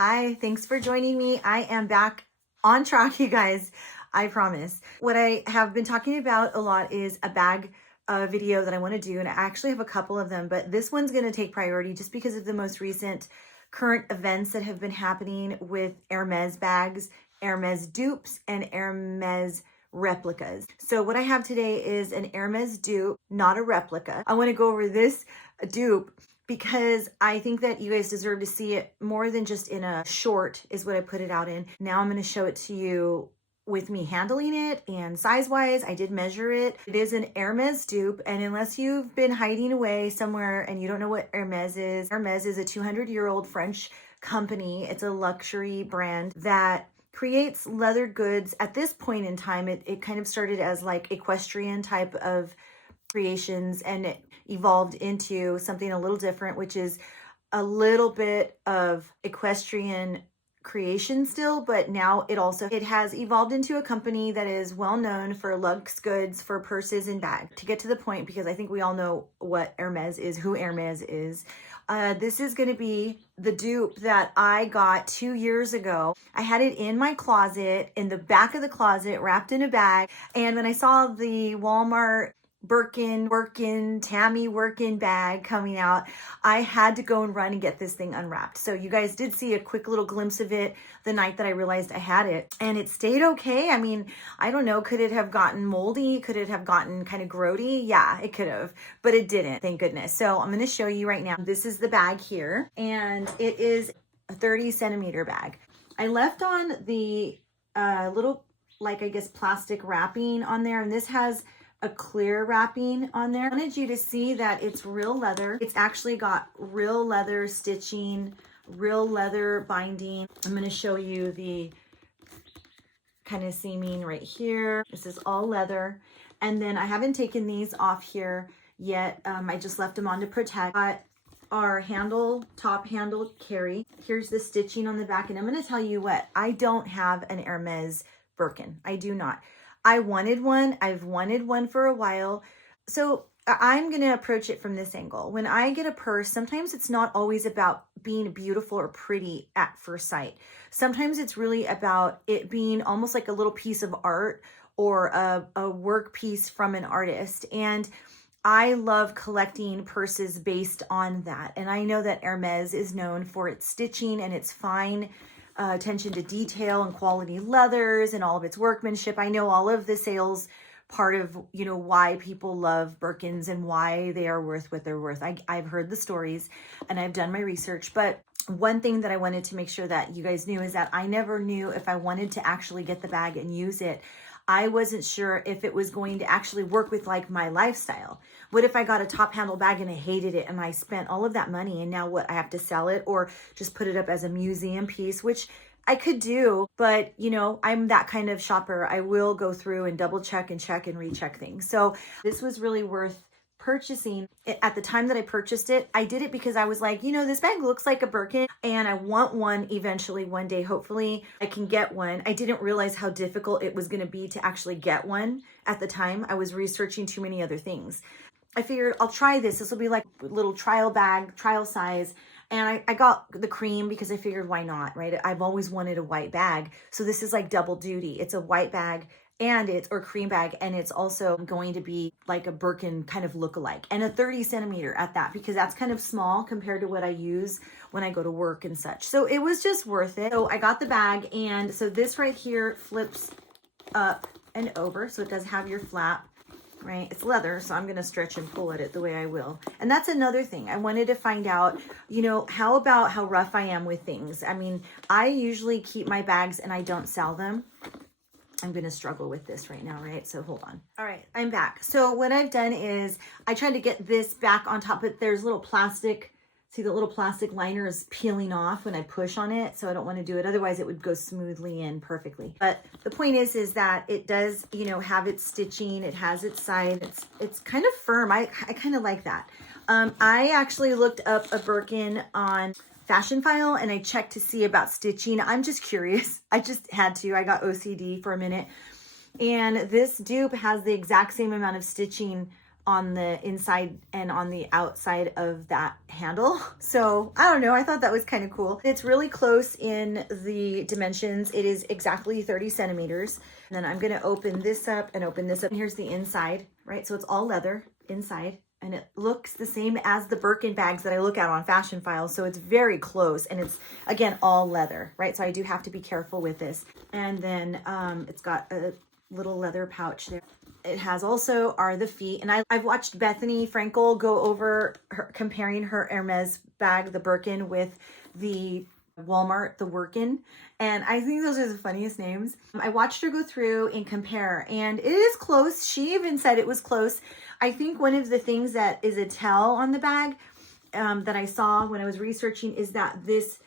Hi, thanks for joining me. I am back on track, you guys. I promise. What I have been talking about a lot is a bag video that I want to do, and I actually have a couple of them, but this one's going to take priority just because of the most recent current events that have been happening with Hermes bags, Hermes dupes, and Hermes replicas. So what I have today is an Hermes dupe, not a replica. I want to go over this dupe because I think that you guys deserve to see it more than just in a short is what I put it out in. Now I'm going to show it to you with me handling it, and size-wise, I did measure it. It is an Hermes dupe, and unless you've been hiding away somewhere and you don't know what Hermes is a 200-year-old French company. It's a luxury brand that creates leather goods. At this point in time, it kind of started as like equestrian type of creations, and it evolved into something a little different, which is a little bit of equestrian creation still, but now it has evolved into a company that is well known for luxe goods, for purses and bags. To get to the point, because I think we all know what Hermes is, who Hermes is. This is going to be the dupe that I got 2 years ago. I had it in my closet, in the back of the closet, wrapped in a bag. And when I saw the Walmart Birkin, Tammy working bag coming out, I had to go and run and get this thing unwrapped. So you guys did see a quick little glimpse of it the night that I realized I had it, and it stayed okay. I mean, I don't know, could it have gotten moldy? Could it have gotten kind of grody? Yeah, it could have, but it didn't, thank goodness. So I'm going to show you right now. This is the bag here, and it is a 30-centimeter bag. I left on the little, like, I guess, plastic wrapping on there, and this has a clear wrapping on there. I wanted you to see that it's real leather. It's actually got real leather stitching, real leather binding. I'm going to show you the kind of seaming right here. This is all leather. And then I haven't taken these off here yet. I just left them on to protect. Got our handle, top handle carry. Here's the stitching on the back. And I'm going to tell you what, I don't have an Hermes Birkin. I do not. I wanted one. I've wanted one for a while. So I'm going to approach it from this angle. When I get a purse, sometimes it's not always about being beautiful or pretty at first sight. Sometimes it's really about it being almost like a little piece of art or a work piece from an artist. And I love collecting purses based on that. And I know that Hermes is known for its stitching and its fine attention to detail and quality leathers and all of its workmanship. I know all of the sales part of, you know, why people love Birkins and why they are worth what they're worth. I've heard the stories and I've done my research, but one thing that I wanted to make sure that you guys knew is that I never knew if I wanted to actually get the bag and use it. I wasn't sure if it was going to actually work with like my lifestyle. What if I got a top handle bag and I hated it and I spent all of that money and now what, I have to sell it or just put it up as a museum piece, which I could do, but you know, I'm that kind of shopper. I will go through and double check and recheck things. So this was really worth purchasing. At the time that I purchased it, I did it because I was like, you know, this bag looks like a Birkin and I want one eventually one day. Hopefully I can get one. I didn't realize how difficult it was going to be to actually get one at the time. I was researching too many other things. I figured I'll try this. This will be like a little trial bag, trial size. And I got the cream because I figured why not, right? I've always wanted a white bag. So this is like double duty. It's a white bag and or cream bag, and it's also going to be like a Birkin kind of look-alike, and a 30-centimeter at that, because that's kind of small compared to what I use when I go to work and such. So it was just worth it. So I got the bag, and so this right here flips up and over, so it does have your flap, right? It's leather, so I'm going to stretch and pull at it the way I will. And that's another thing. I wanted to find out, you know, how about how rough I am with things? I mean, I usually keep my bags and I don't sell them. I'm going to struggle with this right now, right? So hold on. All right, I'm back. So what I've done is I tried to get this back on top, but there's little plastic, see the little plastic liner is peeling off when I push on it. So I don't want to do it. Otherwise it would go smoothly in perfectly. But the point is that it does, you know, have its stitching. It has its side. It's kind of firm. I kind of like that. I actually looked up a Birkin on Fashion File and I checked to see about stitching. I'm just curious. I just had to. I got OCD for a minute. And this dupe has the exact same amount of stitching on the inside and on the outside of that handle. So I don't know, I thought that was kind of cool. It's really close in the dimensions. It is exactly 30 centimeters. And then I'm gonna open this up and open this up. And here's the inside, right? So it's all leather inside. And it looks the same as the Birkin bags that I look at on Fashion Files. So it's very close, and it's, again, all leather, right? So I do have to be careful with this. And then it's got a little leather pouch there. It has also are the feet. And I've watched Bethany Frankel go over comparing her Hermes bag, the Birkin, with the Walmart, the Workin. And I think those are the funniest names. I watched her go through and compare, and it is close. She even said it was close. I think one of the things that is a tell on the bag that I saw when I was researching is that this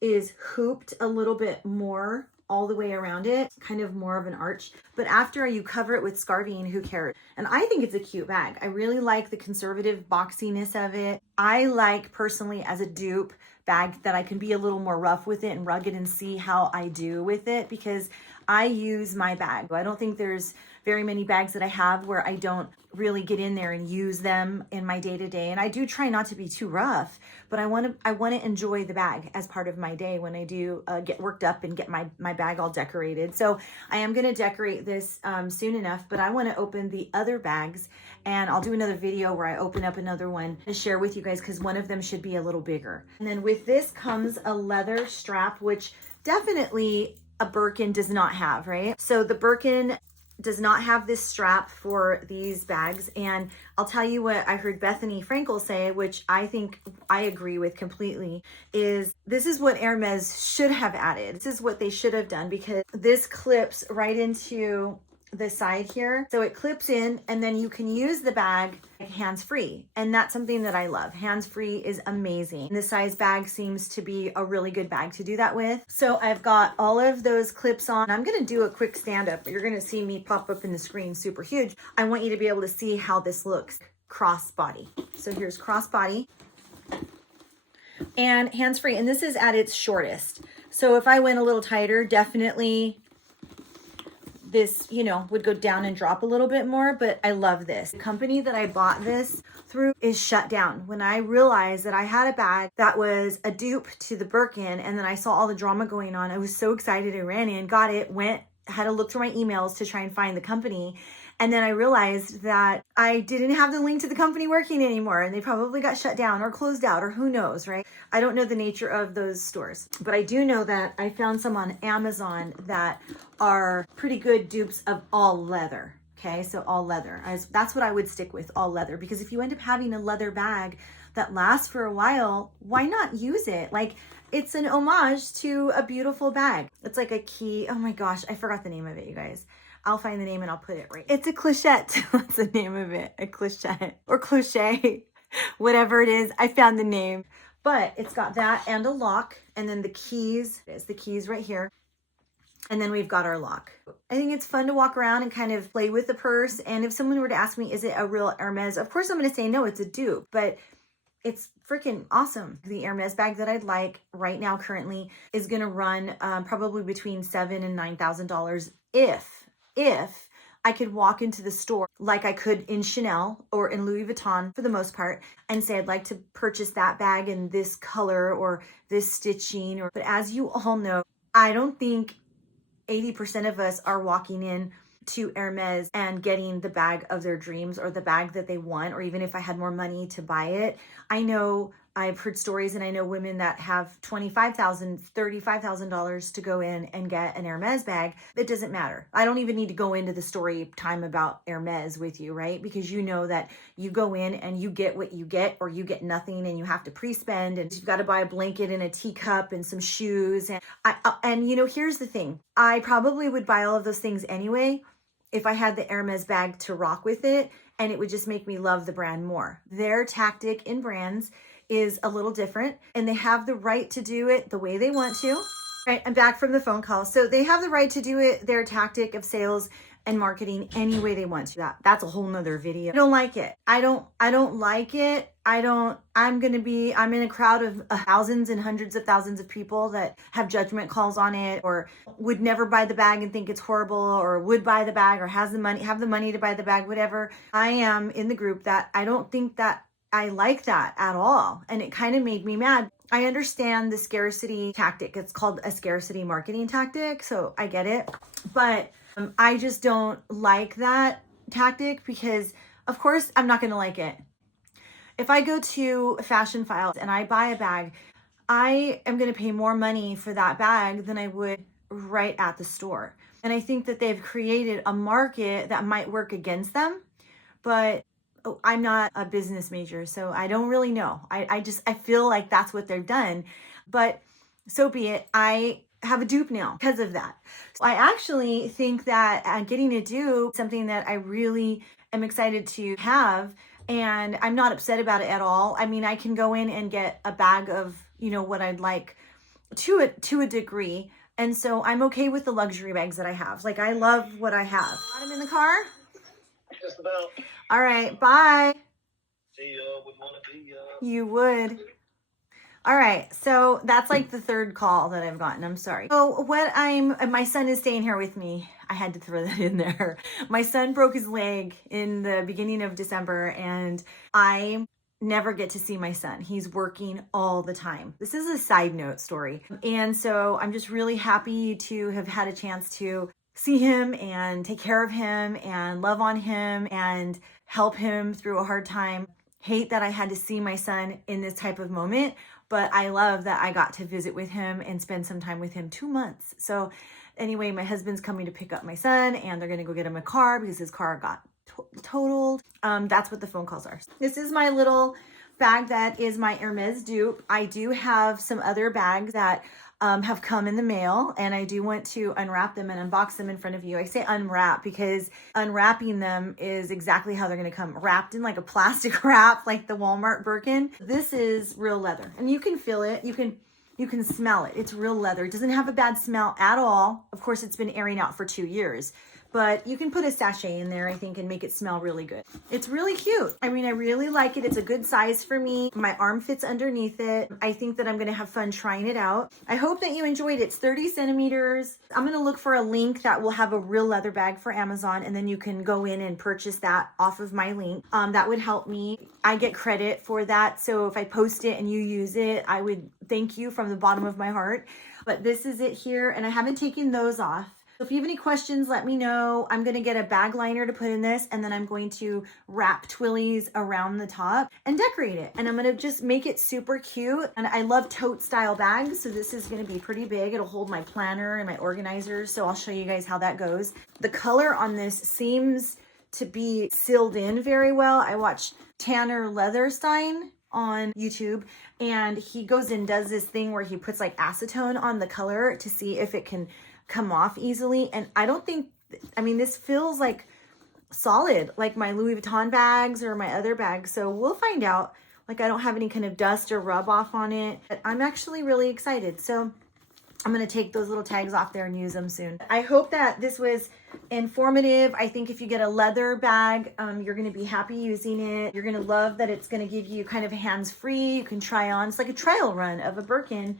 is hooped a little bit more all the way around it, kind of more of an arch. But after you cover it with scarving, who cares? And I think it's a cute bag. I really like the conservative boxiness of it. I like personally as a dupe bag that I can be a little more rough with it and rugged and see how I do with it, because I use my bag. I don't think there's very many bags that I have where I don't really get in there and use them in my day-to-day. And I do try not to be too rough, but I want to enjoy the bag as part of my day when I do get worked up and get my bag all decorated. So I am going to decorate this soon enough, but I want to open the other bags, and I'll do another video where I open up another one to share with you guys, because one of them should be a little bigger. And then with this comes a leather strap, which definitely a Birkin does not have, right? So the Birkin does not have this strap for these bags. And I'll tell you what I heard Bethany Frankel say, which I think I agree with completely, is this is what Hermes should have added. This is what they should have done, because this clips right into the side here. So it clips in, and then you can use the bag hands-free. And that's something that I love. Hands-free is amazing. This size bag seems to be a really good bag to do that with. So I've got all of those clips on. I'm going to do a quick stand-up. You're going to see me pop up in the screen super huge. I want you to be able to see how this looks cross-body. So here's cross-body and hands-free. And this is at its shortest. So if I went a little tighter, definitely this, you know, would go down and drop a little bit more, but I love this. The company that I bought this through is shut down. When I realized that I had a bag that was a dupe to the Birkin, and then I saw all the drama going on, I was so excited. I ran in, got it, had to look through my emails to try and find the company. And then I realized that I didn't have the link to the company working anymore, and they probably got shut down or closed out, or who knows, right? I don't know the nature of those stores, but I do know that I found some on Amazon that are pretty good dupes of all leather. Okay, so all leather. That's what I would stick with, all leather, because if you end up having a leather bag that lasts for a while, why not use it? Like, it's an homage to a beautiful bag. It's like a key. Oh my gosh, I forgot the name of it, you guys. I'll find the name and I'll put it right. It's a clochette. That's the name of it. A clochette or cloche, whatever it is. I found the name, but it's got that and a lock, and then the keys. There's the keys right here. And then we've got our lock. I think it's fun to walk around and kind of play with the purse. And if someone were to ask me, is it a real Hermes? Of course I'm going to say no, it's a dupe, but it's freaking awesome. The Hermes bag that I'd like right now currently is going to run probably between $7,000 and $9,000 if I could walk into the store like I could in Chanel or in Louis Vuitton for the most part and say I'd like to purchase that bag in this color or this stitching. But as you all know, I don't think 80% of us are walking in to Hermes and getting the bag of their dreams or the bag that they want, or even if I had more money to buy it. I know I've heard stories, and I know women that have $25,000, $35,000 to go in and get an Hermes bag. It doesn't matter. I don't even need to go into the story time about Hermes with you, right? Because you know that you go in and you get what you get, or you get nothing, and you have to pre-spend, and you've got to buy a blanket and a teacup and some shoes. And you know, here's the thing. I probably would buy all of those things anyway if I had the Hermes bag to rock with it, and it would just make me love the brand more. Their tactic in brands is a little different, and they have the right to do it the way they want to. Right, I'm back from the phone call. So they have the right to do it, their tactic of sales and marketing, any way they want to. That's a whole nother video. I don't like it. I don't like it I'm in a crowd of thousands and hundreds of thousands of people that have judgment calls on it, or would never buy the bag and think it's horrible, or would buy the bag, or have the money to buy the bag, whatever. I am in the group that I don't think that I like that at all. And it kind of made me mad. I understand the scarcity tactic. It's called a scarcity marketing tactic. So I get it, but I just don't like that tactic because of course I'm not going to like it. If I go to Fashion Files and I buy a bag, I am going to pay more money for that bag than I would right at the store. And I think that they've created a market that might work against them, but I'm not a business major, so I don't really know. I feel like that's what they've done, but so be it. I have a dupe now because of that. So I actually think that getting a dupe is something that I really am excited to have. And I'm not upset about it at all. I mean, I can go in and get a bag of, what I'd like to a degree. And so I'm okay with the luxury bags that I have. Like, I love what I have. Got them in the car? Just about. All right, bye. See ya, would want to be ya. You would. All right, so that's like the third call that I've gotten. I'm sorry. So my son is staying here with me. I had to throw that in there. My son broke his leg in the beginning of December, and I never get to see my son. He's working all the time. This is a side note story. And so I'm just really happy to have had a chance to see him and take care of him and love on him and help him through a hard time. Hate that I had to see my son in this type of moment, but I love that I got to visit with him and spend some time with him 2 months. So anyway, my husband's coming to pick up my son, and they're going to go get him a car because his car got totaled. That's what the phone calls are. This is my little bag that is my Hermes dupe. I do have some other bags that have come in the mail, and I do want to unwrap them and unbox them in front of you. I say unwrap because unwrapping them is exactly how they're going to come, wrapped in like a plastic wrap, like the Walmart Birkin. This is real leather, and you can feel it. You can smell it. It's real leather. It doesn't have a bad smell at all. Of course, it's been airing out for 2 years, but you can put a sachet in there, I think, and make it smell really good. It's really cute. I mean, I really like it. It's a good size for me. My arm fits underneath it. I think that I'm going to have fun trying it out. I hope that you enjoyed it. It's 30 centimeters. I'm going to look for a link that will have a real leather bag for Amazon, and then you can go in and purchase that off of my link. That would help me. I get credit for that. So if I post it and you use it, I would thank you from the bottom of my heart. But this is it here, and I haven't taken those off. So if you have any questions, let me know. I'm going to get a bag liner to put in this, and then I'm going to wrap twillies around the top and decorate it. And I'm going to just make it super cute. And I love tote style bags, so this is going to be pretty big. It'll hold my planner and my organizers, so I'll show you guys how that goes. The color on this seems to be sealed in very well. I watched Tanner Leatherstein on YouTube, and he goes and does this thing where he puts like acetone on the color to see if it can come off easily. And I don't think, I mean, this feels like solid, like my Louis Vuitton bags or my other bags. So we'll find out. Like, I don't have any kind of dust or rub off on it, but I'm actually really excited. So I'm going to take those little tags off there and use them soon. I hope that this was informative. I think if you get a leather bag, you're going to be happy using it. You're going to love that it's going to give you kind of hands-free. You can try on. It's like a trial run of a Birkin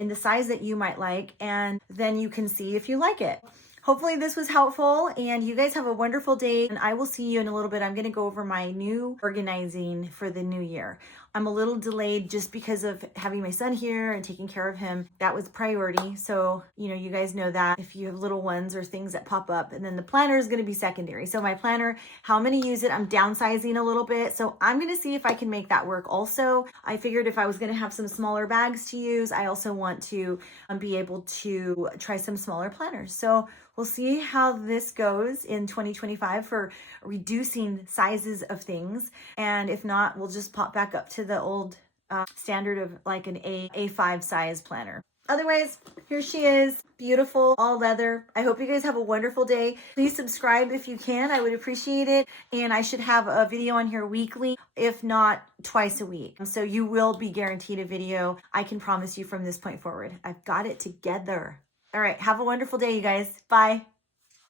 in the size that you might like, and then you can see if you like it. Hopefully this was helpful, and you guys have a wonderful day, and I will see you in a little bit. I'm going to go over my new organizing for the new year. I'm a little delayed just because of having my son here and taking care of him. That was priority. So, you guys know that if you have little ones or things that pop up, and then the planner is going to be secondary. So my planner, how I'm going to use it, I'm downsizing a little bit. So I'm going to see if I can make that work also. I figured if I was going to have some smaller bags to use, I also want to be able to try some smaller planners. So we'll see how this goes in 2025 for reducing sizes of things. And if not, we'll just pop back up to the old standard of like an A5 size planner. Otherwise, here she is, beautiful, all leather. I hope you guys have a wonderful day. Please subscribe if you can. I would appreciate it. And I should have a video on here weekly, if not twice a week. So you will be guaranteed a video. I can promise you from this point forward. I've got it together. All right. Have a wonderful day, you guys. Bye.